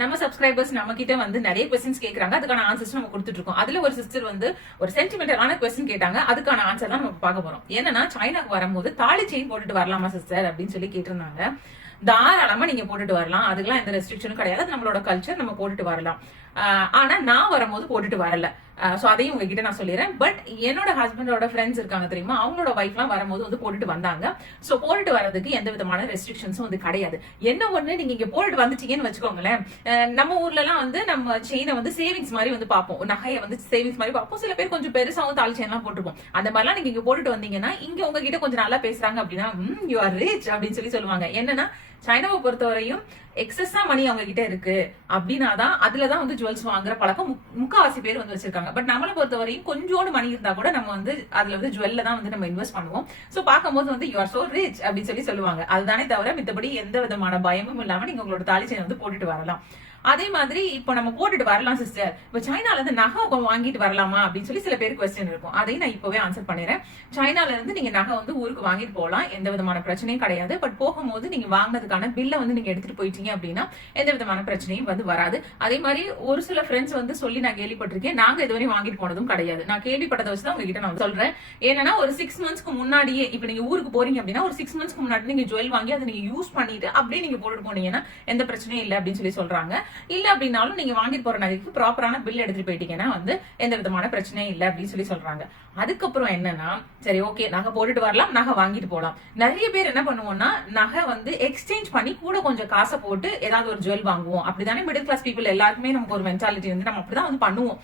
நம்ம சப்ஸ்கிரைபர்ஸ் நம்ம கிட்ட வந்து நிறைய கொஸ்டின்ஸ் கேக்குறாங்க. அதுக்கான ஆன்சர்ஸ் நம்ம கொடுத்துட்டு இருக்கோம். அதுல ஒரு சிஸ்டர் வந்து ஒரு சென்டிமெண்டலான கொஸ்டின் கேட்டாங்க. அதுக்கான ஆன்சர் தான் நம்ம பார்க்க போறோம். என்னன்னா, சைனாக்கு வரும்போது தாலி செயின் போட்டுட்டு வரலாமா சிஸ்டர் அப்படின்னு சொல்லி கேட்டிருந்தாங்க. தாராளமா நீங்க போட்டுட்டு வரலாம். அதுக்கெல்லாம் எந்த ரெஸ்ட்ரிக்ஷனும் கிடையாது. நம்மளோட கல்ச்சர், நம்ம போட்டுட்டு வரலாம். ஆனா நான் வரும்போது போட்டுட்டு வரல. சோ அதையும் உங்ககிட்ட நான் சொல்லிடுறேன். பட் என்னோட ஹஸ்பண்டோட ஃப்ரெண்ட்ஸ் இருக்காங்க தெரியுமா, அவங்களோட வைஃப் எல்லாம் வரும்போது வந்து போட்டுட்டு வந்தாங்க. சோ போட்டுட்டு வரதுக்கு எந்த விதமான ரெஸ்ட்ரிக்ஷன்ஸும் வந்து கிடையாது. என்ன ஒண்ணு, நீங்க இங்க போட்டுட்டு வந்துட்டீங்கன்னு வச்சுக்கோங்களேன், நம்ம ஊர்ல எல்லாம் வந்து நம்ம செயினை வந்து சேவிங்ஸ் மாதிரி வந்து பார்ப்போம். நகையை வந்து சேவிங்ஸ் மாதிரி பார்ப்போம். சில பேர் கொஞ்சம் பெருசாவும் தாலி செயின் எல்லாம் போட்டுருப்போம். அந்த மாதிரிலாம் நீங்க இங்க போட்டுட்டு வந்தீங்கன்னா, இங்க உங்ககிட்ட கொஞ்சம் நல்லா பேசுறாங்க அப்படின்னா, யூ ஆர் ரிச் அப்படின்னு சொல்லி சொல்லுவாங்க. என்னன்னா, சைனாவை பொறுத்தவரையும் எக்ஸஸா மணி அவங்க கிட்ட இருக்கு அப்படின்னாதான் அதுலதான் வந்து ஜுவல்ஸ் வாங்குற பழக்கம் முக்காவாசி பேர் வந்து வச்சிருக்காங்க. பட் நம்மளை பொறுத்தவரையும் கொஞ்சோடு மணி இருந்தா கூட நம்ம வந்து அதுல வந்து ஜுவல்ல தான் வந்து நம்ம இன்வெஸ்ட் பண்ணுவோம். சோ பார்க்கும்போது வந்து யூ ஆர் சோ ரிச் அப்படின்னு சொல்லி சொல்லுவாங்க. அதுதானே தவிர மித்தபடி எந்த விதமான பயமும் இல்லாம நீங்க உங்களோட தாலி செயின் வந்து போட்டுட்டு வரலாம். அதே மாதிரி இப்ப நம்ம போட்டுட்டு வரலாம் சிஸ்டர், இப்ப சைனால இருந்து நகை வாங்கிட்டு வரலாமா அப்படின்னு சொல்லி சில பேருக்கு கொஸ்டின் இருக்கும். அதையும் நான் இப்பவே ஆன்சர் பண்ணிடுறேன். சைனால இருந்து நீங்க நகை வந்து ஊருக்கு வாங்கிட்டு போகலாம், எந்த விதமான பிரச்சனையும் கிடையாது. பட் போகும்போது நீங்க வாங்கினதுக்கான பில்ல வந்து நீங்க எடுத்துட்டு போயிட்டீங்க அப்படின்னா எந்த விதமான பிரச்சனையும் வந்து வராது. அதே மாதிரி ஒரு சில ஃப்ரெண்ட்ஸ் வந்து சொல்லி நான் கேள்விப்பட்டிருக்கேன். நாங்க இதுவரையும் வாங்கிட்டு போனதும் கிடையாது. நான் கேள்விப்பட்டதை வச்சுதான் உங்ககிட்ட நான் சொல்றேன். ஏன்னா ஒரு 6 மந்த்ஸ்க்கு முன்னாடியே, இப்ப நீங்க ஊருக்கு போறீங்க அப்படின்னா ஒரு 6 மந்த்ஸ்க்கு முன்னாடி நீங்க ஜுவல் வாங்கி அதை நீங்க யூஸ் பண்ணிட்டு அப்படியே நீங்க போட்டுட்டு போனீங்கன்னா எந்த பிரச்சனையும் இல்லை அப்படின்னு சொல்லி சொல்றாங்க. இல்ல அப்படின்னாலும் நீங்க வாங்கிட்டு போற நகைக்கு ப்ராப்பரான பில் எடுத்துட்டு போயிட்டீங்கன்னா வந்து எந்த விதமான பிரச்சனையும் இல்லை அப்படின்னு சொல்லி சொல்றாங்க. அதுக்கப்புறம் என்னன்னா, சரி ஓகே நகை போட்டுட்டு வரலாம், நகை வாங்கிட்டு போலாம். நிறைய பேர் என்ன பண்ணுவோம்னா, நகை வந்து எக்ஸ்சேஞ்ச் பண்ணி கூட கொஞ்சம் காசை போட்டு ஏதாவது ஒரு ஜுவல் வாங்குவோம். அப்படித்தானே மிடில் கிளாஸ் பீப்புள் எல்லாருக்குமே நமக்கு ஒரு மென்டாலிட்டி வந்து நம்ம அப்படிதான் வந்து பண்ணுவோம்.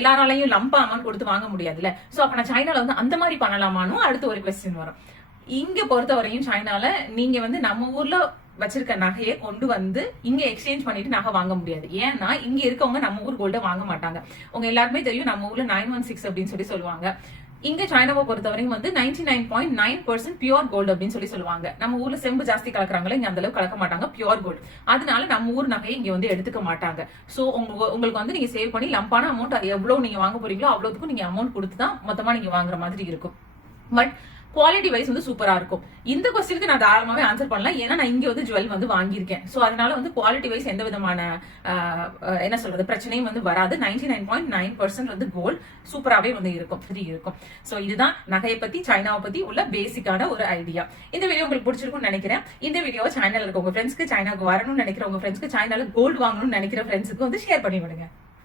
எல்லாராலையும் லம்பா அமௌண்ட் கொடுத்து வாங்க முடியாதுல்ல. சோ அப்ப நான் சைனால வந்து அந்த மாதிரி பண்ணலாமான்னு அடுத்து ஒரு கொஸ்டின் வரும். இங்க பொறுத்தவரையும் சைனால நீங்க வந்து நம்ம ஊர்ல வச்சிருக்க நகையை கொண்டு வந்து இங்க எக்ஸ்சேஞ்ச் பண்ணிட்டு நகை வாங்க முடியாது. ஏன்னா இங்க இருக்கவங்க நம்ம ஊர் கோல்ட வாங்க மாட்டாங்க. உங்க எல்லாருமே தெரியும், நம்ம ஊர்ல 916 அப்படின்னு சொல்லி சொல்லுவாங்க. இங்க சைனாவை பொறுத்தவரைக்கும் வந்து 99.9% பியூர் கோல்டு அப்படின்னு சொல்லி சொல்லுவாங்க. நம்ம ஊர்ல செம்பு ஜாஸ்தி கலக்குறாங்களே, இங்க அந்த அளவுக்கு கலக்க மாட்டாங்க, பியூர் கோல்டு. அதனால நம்ம ஊர் நகையை இங்க வந்து எடுத்துக்க மாட்டாங்க. சோ உங்களுக்கு வந்து நீங்க சேவ் பண்ணி லம்பான அமௌண்ட் எவ்வளவு நீங்க வாங்க போறீங்களோ அவ்வளவுக்கும் நீங்க அமௌண்ட் கொடுத்துதான் மொத்தமா நீங்க வாங்குற மாதிரி இருக்கும். பட் குவாலிட்டி வைஸ் வந்து சூப்பரா இருக்கும். இந்த கொஸ்டினுக்கு நான் தாராளமாவே ஆன்சர் பண்ணலாம். ஏன்னா நான் இங்க வந்து ஜுவல் வந்து வாங்கியிருக்கேன். சோ அதனால வந்து குவாலிட்டி வைஸ் எந்த விதமான என்ன சொல்றது பிரச்சனையும் வந்து வராது. 99.9% வந்து கோல்ட் சூப்பராவே வந்து இருக்கும். சோ இதுதான் நகையை பத்தி, சைனாவை பத்தி உள்ள பேசிக்கான ஒரு ஐடியா. இந்த வீடியோ உங்களுக்கு பிடிச்சிருக்கும்னு நினைக்கிறேன். இந்த வீடியோவை சைனால இருக்க உங்க ஃப்ரெண்ட்ஸ்க்கு, சைனாக்கு வரணும்னு நினைக்கிற உங்க ஃப்ரெண்ட்ஸ்க்கு, சைனால கோல்டு வாங்கணும்னு நினைக்கிற ஃப்ரெண்ட்ஸ்க்கு வந்து ஷேர் பண்ணி விடுங்க.